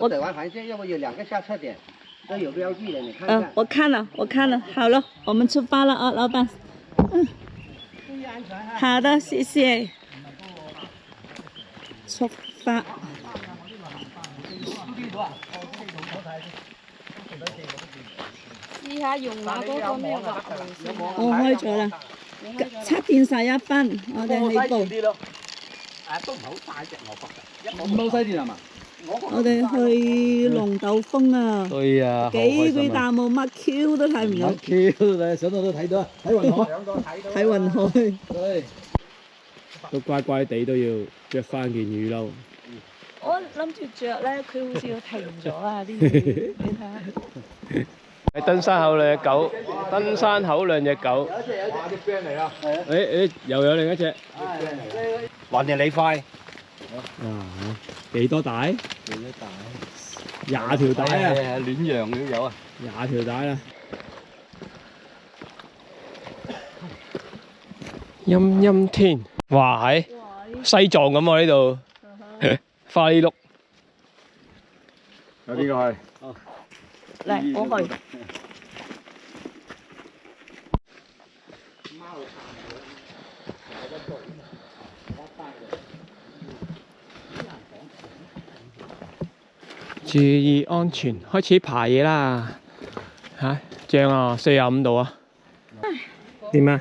我得完环线，要不有2个下车点，都有标记的，你看看。我看了，好了，我们出发了啊，老板。注意安全哈。好的，谢謝。出發。試下用下嗰個咩滑路先。我開咗啦，7點11分，我哋起步。都唔係好大隻，我覺得。咁多西電係嘛？我哋去龍鬥峰啊！對啊，幾鬼大霧，乜 Q 都睇唔到。乜 Q 都睇，上到都睇到，睇雲海。睇雲海。對，都乖乖地都要着翻件雨褸。我諗住着咧，佢好似要停咗啊啲雨，你睇下。喺登山口兩隻狗，登山口兩隻狗。有啲 friend 嚟啦。誒，又有另一隻。還定你快。啊，幾多帶？20條帶啊！亂羊都有啊。20條帶啦。陰陰天，哇係西藏咁喎呢度，花呢碌。有邊個去？嚟，我去。注意安全，開始爬嘢啦嚇，正啊，45度啊。點啊？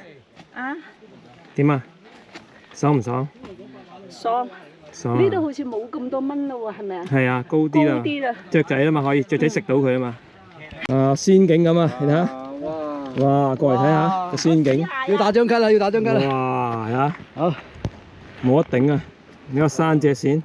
啊？點啊？爽唔爽？爽。爽。呢度好似冇咁多蚊咯喎，係咪啊？係啊，高啲啦。高啲啦。雀仔啊嘛，可以雀仔食到佢啊嘛。啊，仙境咁啊，你睇下。哇！過嚟睇下個仙境。要打張卡啦，要打張卡啦。哇！係啊，好，冇得頂啊！你個山隻線。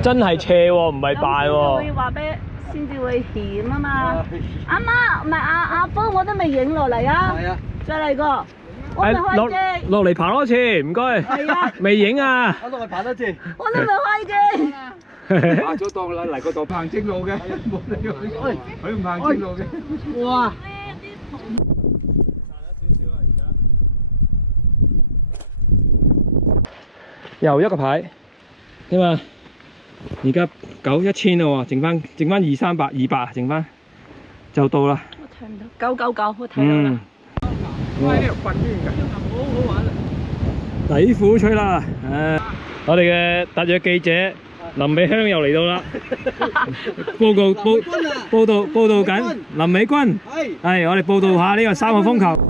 真係斜喎，唔係扮喎。會話俾先至會險啊嘛。阿媽，唔係阿峰，我都未影落嚟啊。係啊。再嚟個，我未開機。落嚟爬多次，唔該。係啊。未影啊。我落去爬多次。我都未開機。爬咗檔啦，嚟個度行正路嘅，冇理由佢唔行正路嘅。哇！又一個牌，點啊？而家91000啦喎，剩翻200，300，200，剩翻就到啦。我睇唔到，999，我睇到啦。哇！呢度瞓啲㗎，好玩啊！底褲吹啦，我哋嘅特約記者林美香又嚟到啦，報道緊林美君，係我哋報道下呢個3號風球。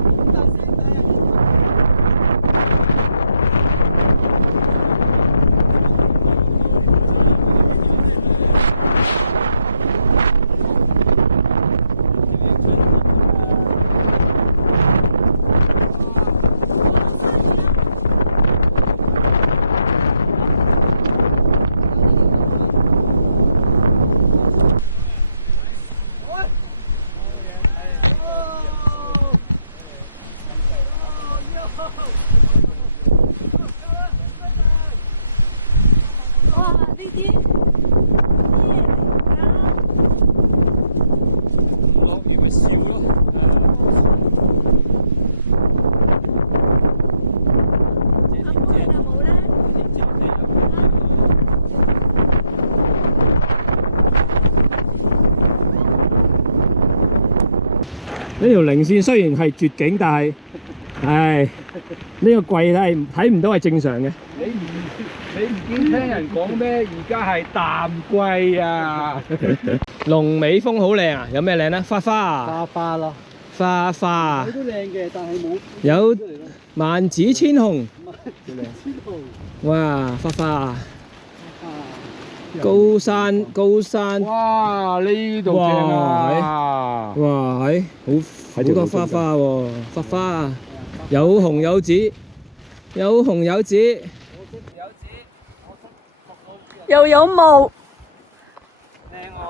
哇！呢啲呢條零線雖然係絕境，但係，唉，呢個季係睇唔到係正常嘅。你唔見聽人講咩？而家係淡季啊！龍尾風好靚啊！有咩靚咧？花花啊！花咯，花花佢都靚嘅，但係冇有萬紫千紅。千號。哇！花花高山高山。哇！呢度正啊！哇！係好多花花喎，花花有紅有紫，有紅有紫。又有霧。靚喎，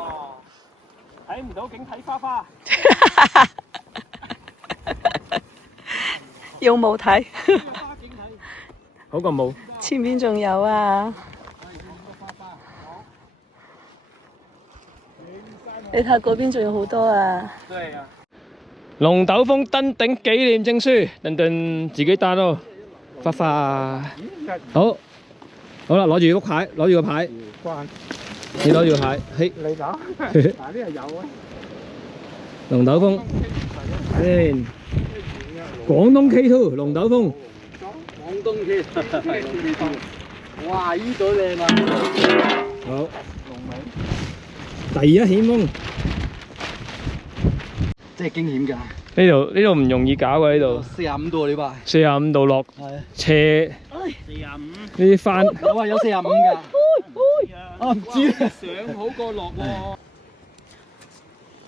睇唔到景睇花花。用霧睇。好過冇。前面仲有啊！你睇嗰邊仲有好多啊！龍斗峰登頂紀念證書，噔噔自己單咯，花花。好啦，攞住個牌，攞住個牌。你攞條蟹，嘿，你搞，嗱呢係有啊。龍斗風，先，廣東 K2 龍斗風，廣東嘅，哇！呢度靚啊！好，第一險風，真係驚險㗎。呢度唔容易搞嘅呢度45度你話？ ，45度落斜，呢啲翻，有啊，有45㗎。我唔知啊。上好過落喎。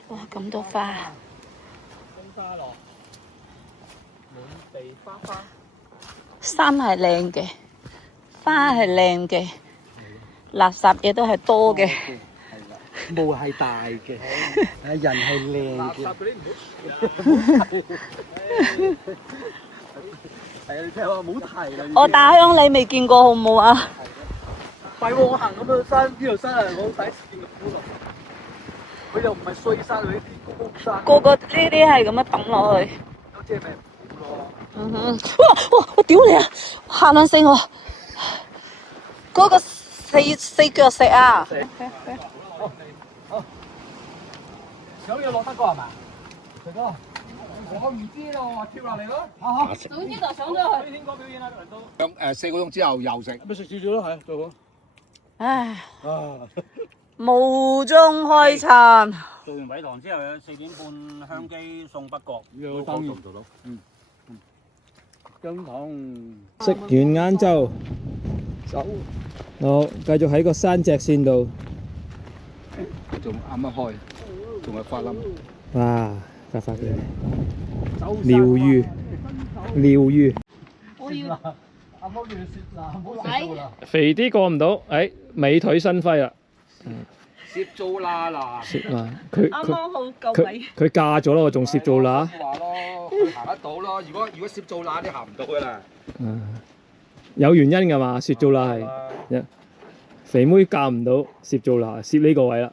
哇，咁多花。花落，滿地花花。山係靚嘅，花係靚嘅，垃圾嘢都係多嘅。霧係大嘅，人係靚嘅。嗰啲唔好。係啊，你聽我唔好提啦。我打香你未見過好唔好啊？係喎，我行咁樣山，呢條山係我第一次見到骷髏。佢又唔係碎山，佢啲高山。個個呢啲係咁樣抌落去。有隻咪苦咯。嗯哼，哇！我屌你啊！嚇撚死我！嗰個四腳石啊！想要落得過係嘛？徐哥，我唔知咯，跳落嚟咯。總之就上咗去。天哥表演啦，輪到。4個鐘之後又食。咪食少少咯，係最好。唉，無中開餐。做完偉堂之後，有4點半香雞送北角。有當然做到。姜糖。食完晏晝，好，繼續喺個山脊線度，仲啱啱開，仲係發冧。哇，發嘅，療愈，療愈。我要阿媽叫你雪啦，唔好食啦。肥啲過唔到，美腿新輝啦。攝做啦嗱。攝啊，佢啱啱好夠位。佢嫁咗咯，仲攝做乸。話咯，佢行得到咯。如果攝做乸，你行唔到噶啦。有原因㗎嘛？攝做乸係，肥妹嫁唔到，攝做乸，攝呢個位啦。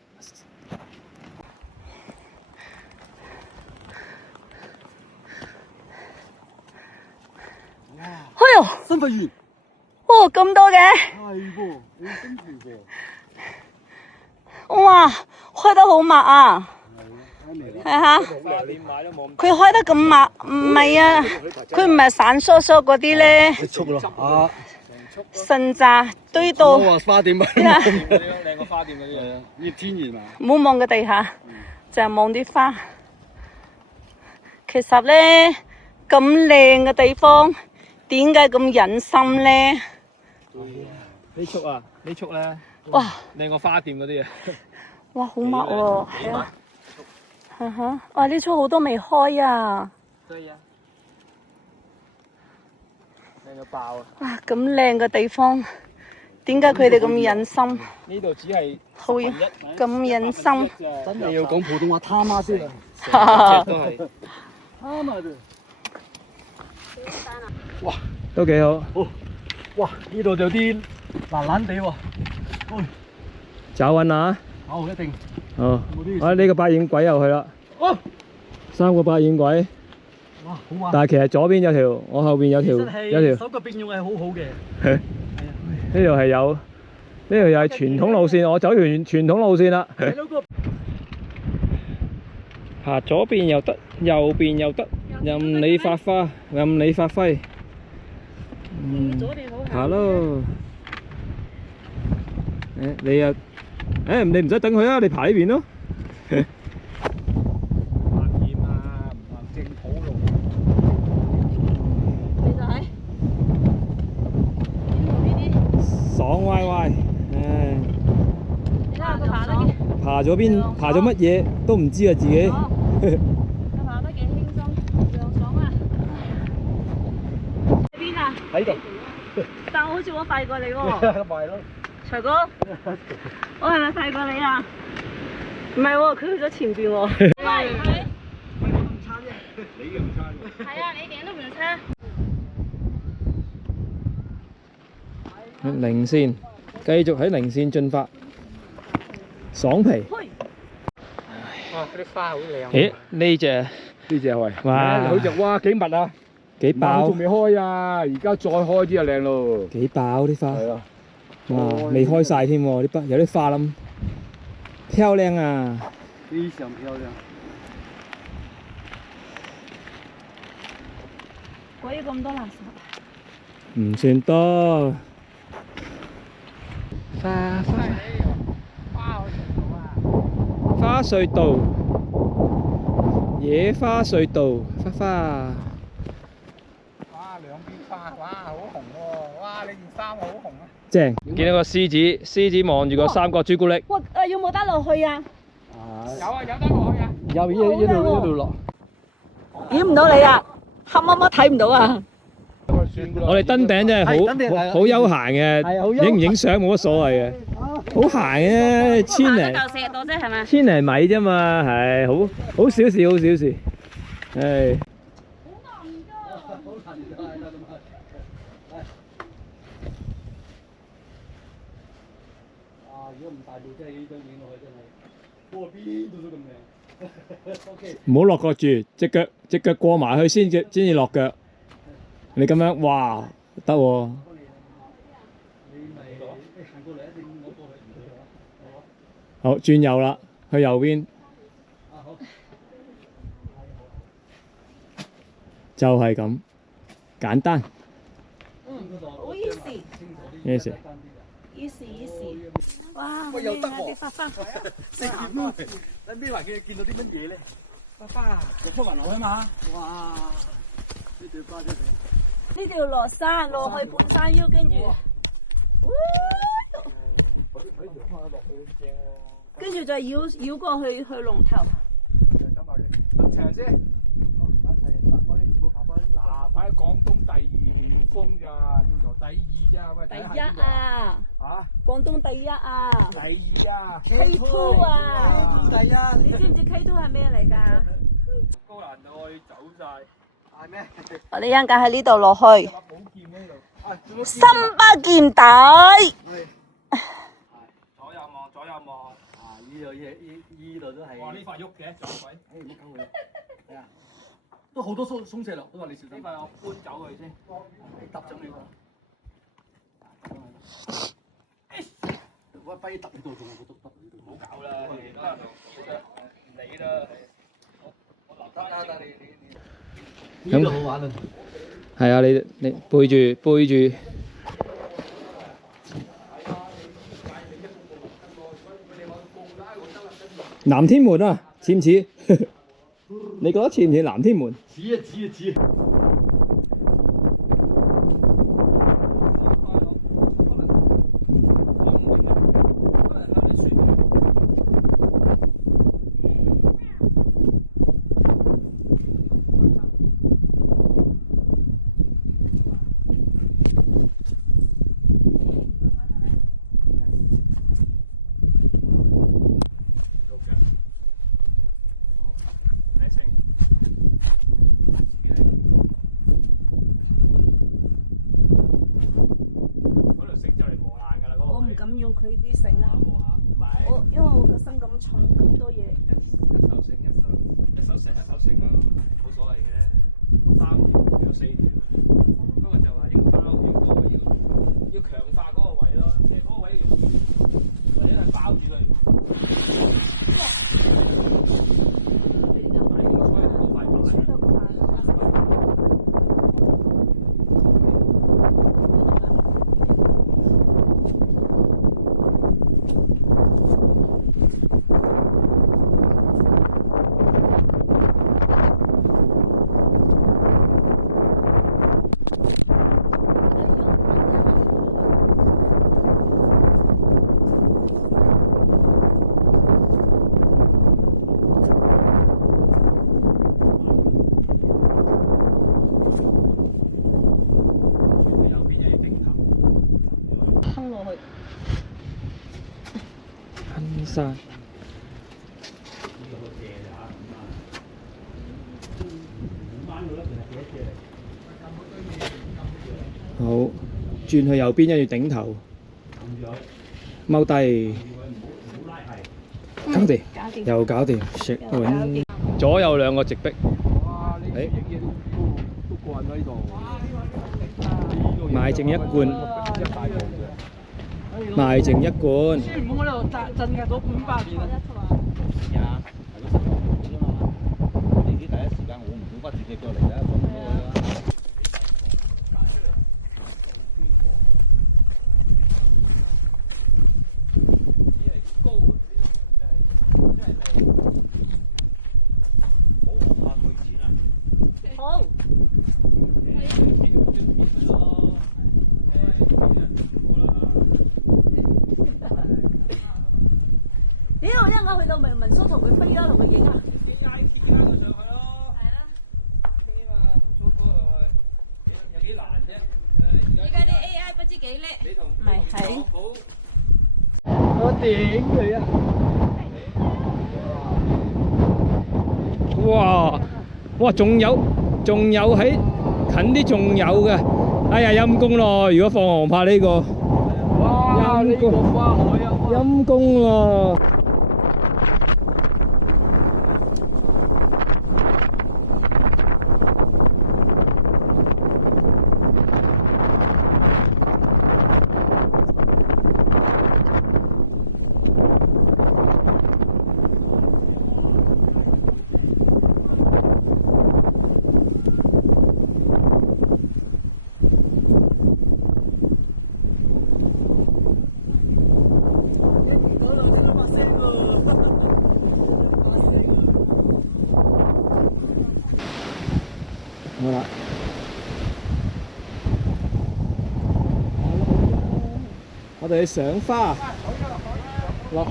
哎呦！新肺炎。哦，咁多嘅。係喎，你跟住喎。哇，開得好密啊！係嚇。佢開得咁密，唔係啊，佢唔係散疏疏嗰啲咧。速咯。啊。神咋堆到。我話花店啊。靚個花店嗰啲嘢，呢天然啊。唔好望個地下，就係望啲花。其實咧，咁靚嘅地方，點解咁忍心咧？呢束啊，呢束咧，哇！靚個花店嗰啲啊。哇，好密喎，係啊。哇！呢束好多未開啊。對啊。靚到爆啊！哇！咁靚嘅地方，點解佢哋咁忍心？呢度只係好咁忍心。真係要講普通話，他媽先啊！都係。他媽啫！哇，都幾好。哇！呢度就有啲爛爛地喎。找穩啊！好，一定。哦，呢個百厭鬼又去啦。3個百厭鬼。哇，好玩！但係其實左邊有條，我後邊有條，手腳並用係好好嘅。呢度係有，呢度又係傳統路線，我走完傳統路線啦。行左邊又得，右邊又得，任你發花，任你發揮。行咯。你又，你唔使等佢啊，你爬呢邊咯。爽歪歪，你睇下佢爬得幾？爬咗邊，爬咗乜嘢都唔知啊自己。佢爬得幾輕鬆，涼爽啊！喺邊啊？喺度。但好似我快過你喎。咪咯。財哥，我係咪快過你啊？唔係喎，佢去咗前邊喎。喂，我都唔差啫。你嘅唔差啫。係啊，你點都唔差。零線，繼續喺零線進發，爽皮。哇！嗰啲花好靚。咦？呢隻喂，哇佢隻哇幾密啊！幾爆仲，未開啊！而家再開啲就靚咯。幾爆啲花。係啊。哇！未開晒添喎，啲有啲花冧漂亮啊！非常漂亮。鬼咁多垃圾。唔算多。花隧道，野花隧道，花花。哇，兩邊花，哇，好紅喎！哇，你件衫好紅啊！正，見到個獅子，獅子望住個三角朱古力。哇！有冇得落去啊？有啊，有得落去啊！有一路落。影唔到你啊！黑乜乜睇唔到啊！我哋登頂真係好悠閒嘅，影唔影相冇乜所謂嘅，好閒嘅，嚿石度啫係咪？千零米啫嘛，係好小事，好小事，係。如果唔大部真係呢張影落去真係，過邊度都咁靚。OK。唔好落腳住，隻腳過埋去先至落腳。你咁樣，哇，得喎。好，轉右啦，去右邊。就係咁，簡單。好 easy。咩事？ easy。哇！喂，又得喎。花花。喺邊環境見到啲乜嘢咧？花花，日出雲樓啊嘛。哇！呢條花真係。呢條落山落去半山腰，跟住，跟住就繞過去龍頭。長先。嗱，喺廣東第2險峰咋，叫做第2咋，喂。第一啊！嚇？廣東第一啊！第2啊 ！K2 啊！第一。你知唔知 K2 係咩嚟㗎？高難度可以走晒。係咩？我哋一陣間喺呢度落去。把寶劍喺度。心不見底。左右望，左右望。啊！呢度都係。哇！呢塊喐嘅，撞鬼。誒，唔好溝佢。係啊，都好多鬆石落，都話你小心。呢塊我搬走佢先。你揼咗你個。我不如揼呢度仲我都揼呢度。唔好搞啦，唔理啦。我留得你。呢度好玩啊！係啊，你背住。南天門啊，似唔似？你覺得似唔似南天門？似。我唔敢用佢啲繩啊！因為我個身咁重，咁多嘢。一手繩啦，冇所謂嘅。3條有4條，不過就話應該包住嗰個要強化嗰個位咯，其實嗰個位容易，或者係包住佢。吞落去。噴晒。好，轉去右邊，跟住頂頭，踎低，搞掂，又搞掂，食穩，左右兩個直壁。哇！呢啲嘢都慣喺度。買剩一罐。一大部嘅。賣剩一罐。孫悟空喺度鎮壓咗500年啊！係啊，係嗰時候㗎嘛。你啲第一時間我唔會屈住隻腳嚟啦，咁多啦。好。屌，一我去到民宿同佢飛啦，同佢影啊！而家啲 AI 不知幾叻。咪係。我頂佢啊！哇！哇！仲有喺近啲仲有嘅。哎呀，陰公咯！如果放航拍呢個，哇！呢個花海啊！陰公咯。好啦，我哋去賞花。落。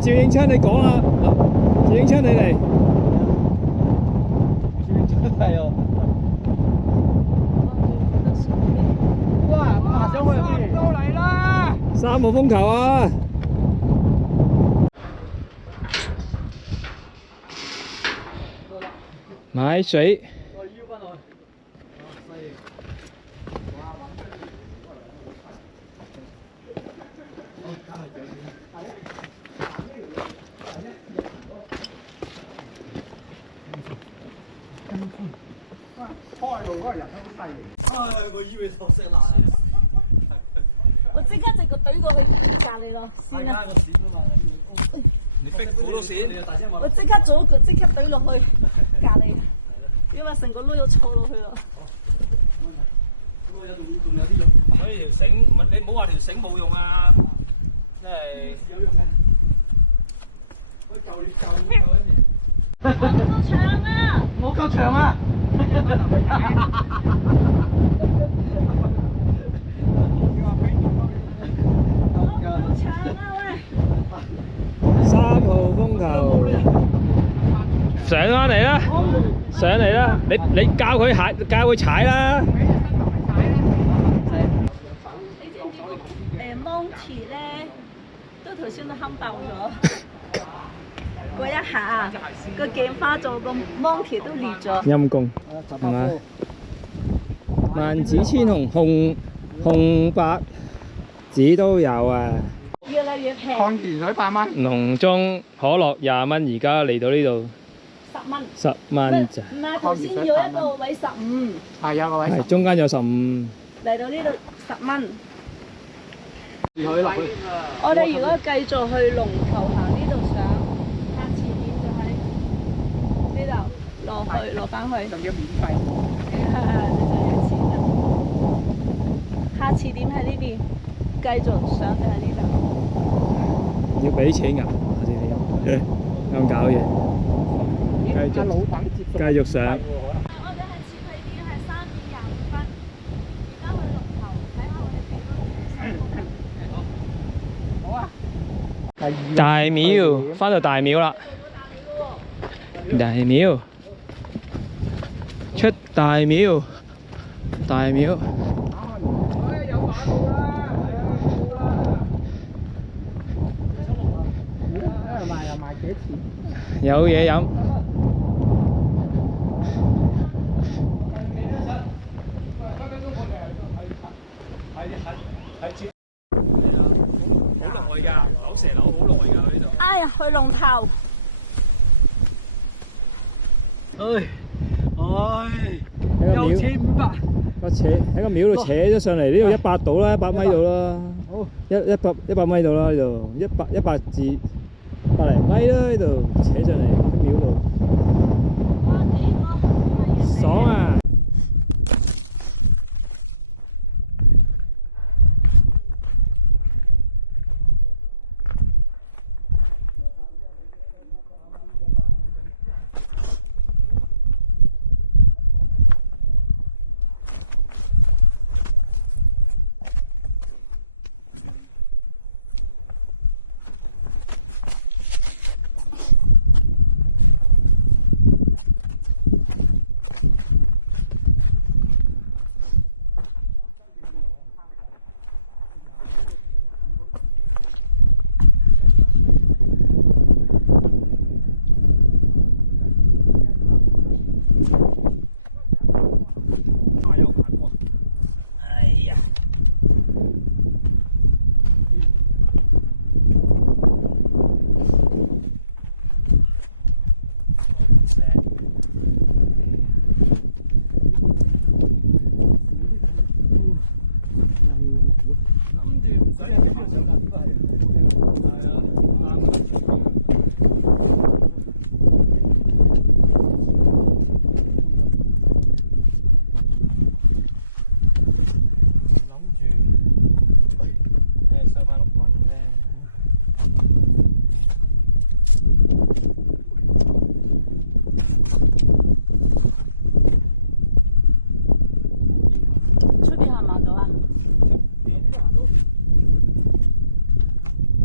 趙影昌，你講啦，趙影昌你嚟。係啊！哇！爬上去邊？都嚟啦！3號風球啊！買水。我即刻直個懟過去隔離咯，先啦。你逼我都閃，我即刻左腳即刻懟落去隔離，因為成個碌柚坐落去咯。所以條繩，你唔好話條繩冇用啊，真係有用嘅。我夠你夠嗰時。我夠長啊！我夠長啊！3號風球，上返嚟啦，上嚟啦！你教佢踩，教佢踩啦。你知唔知Monty 咧，都頭先都冚爆咗，嗰一下個鏡花咗，個 Monty 都裂咗。陰公，係嘛？萬紫千紅，紅白紫都有啊！越嚟越平。礦泉水8蚊，農莊可樂20蚊，而家嚟到呢度10蚊。 10蚊咋？唔係頭先有一個位15，係有個位係中間有15。嚟到呢度10蚊。可以落去。我哋如果繼續去龍頭行呢度上，下次點就喺呢度落去落翻去。仲要免費。下次點喺呢邊，繼續上就喺呢度。要俾錢㗎，咁搞嘢，繼續上。我哋係設計點係3點25分，而家去龍頭睇下我哋幾多點。好啊。大廟，翻到大廟啦。大廟，出大廟，大廟。有馬路啦，賣幾錢？有嘢飲。好耐㗎，樓蛇樓好耐㗎呢度。哎呀，去龍頭。有1500。扯喺個廟度扯咗上嚟，呢度100度啦，100米度啦。好。100米度啦，呢度100至100零米啦，呢度扯上嚟廟度。哇，幾個爽啊！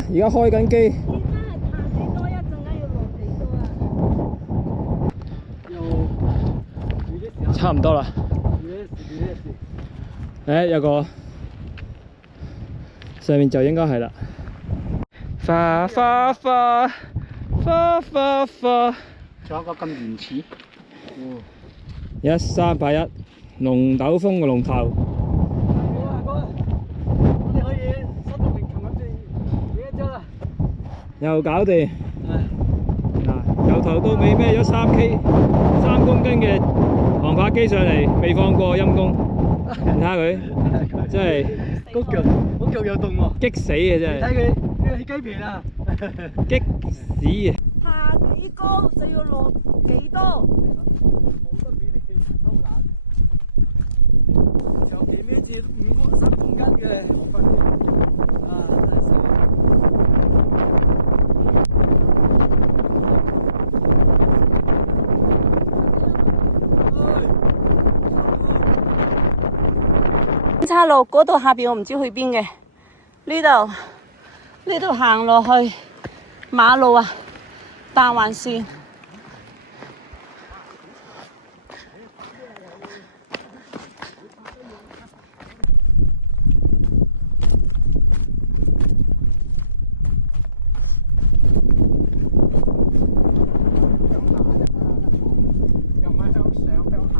而家開緊機。依家係爬幾多，一陣間要落幾多啊？差唔多啦。有個上面就應該係啦。花花花花花花。仲有一個咁原始。1381龍斗峰嘅龍頭。又搞掂，嗱，由頭到尾孭咗3公斤嘅航拍機上嚟，未放過陰公，你睇下佢，真係個腳又凍喎，激死嘅真係，睇佢呢個起雞皮啦，激死啊！爬幾高就要落幾多？尤其呢次3公斤嘅航拍機，岔路嗰度下邊我唔知去邊嘅，呢度行落去馬路啊，大環線。又唔係向上向下，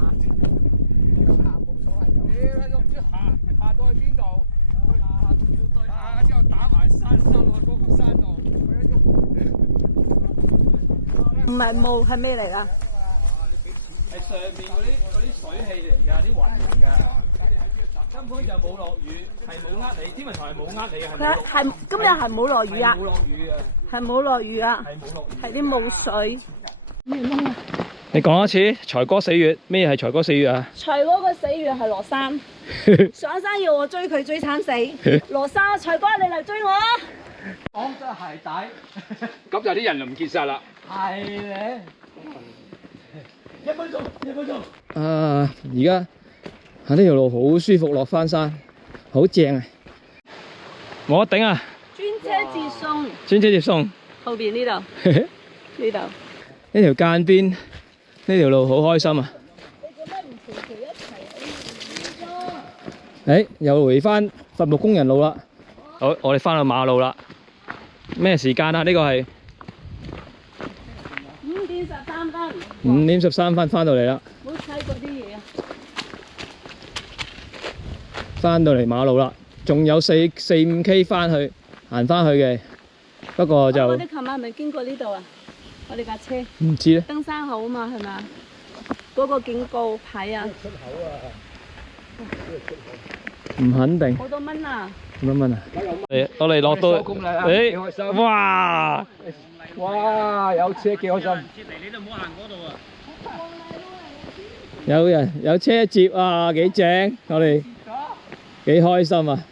向下冇所謂嘅。都唔知下到去邊度？下之後打埋山落嗰個山度。唔係霧係咩嚟㗎？係上面嗰啲水氣嚟㗎，啲雲嚟㗎，根本就冇落雨，係冇呃你，天文台係冇呃你嘅，佢係今日係冇落雨啊！冇落雨嘅，係冇落雨啊！係冇落雨，係啲霧水。你講一次，財哥4月，咩係財哥4月啊？財哥個4月係落山，上山要我追佢追慘死，落山財哥你嚟追我啊！講真係鞋帶，咁就啲人就唔結實啦。係咧，1分鐘。而家呢條路好舒服，落翻山，好正啊！冇得頂啊！專車接送，專車接送。後邊呢度，呢度。呢條間邊呢條路好開心啊！你做咩唔同佢一齊？又回翻16工人路啦。好，我哋翻到馬路啦。咩時間啊？呢個係5點13分。5點13分翻到嚟啦。冇睇嗰啲嘢啊！翻到嚟馬路啦，仲有4、5 K 翻去行翻去嘅，不過就我哋琴晚咪經過呢度啊？我哋架車唔知咧。登山口啊嘛，係咪啊？嗰個警告牌啊！唔肯定。好多蚊啊！幾多蚊啊？我哋落到，哇！哇！有車幾開心。有人有車接啊，幾正！我哋幾開心啊！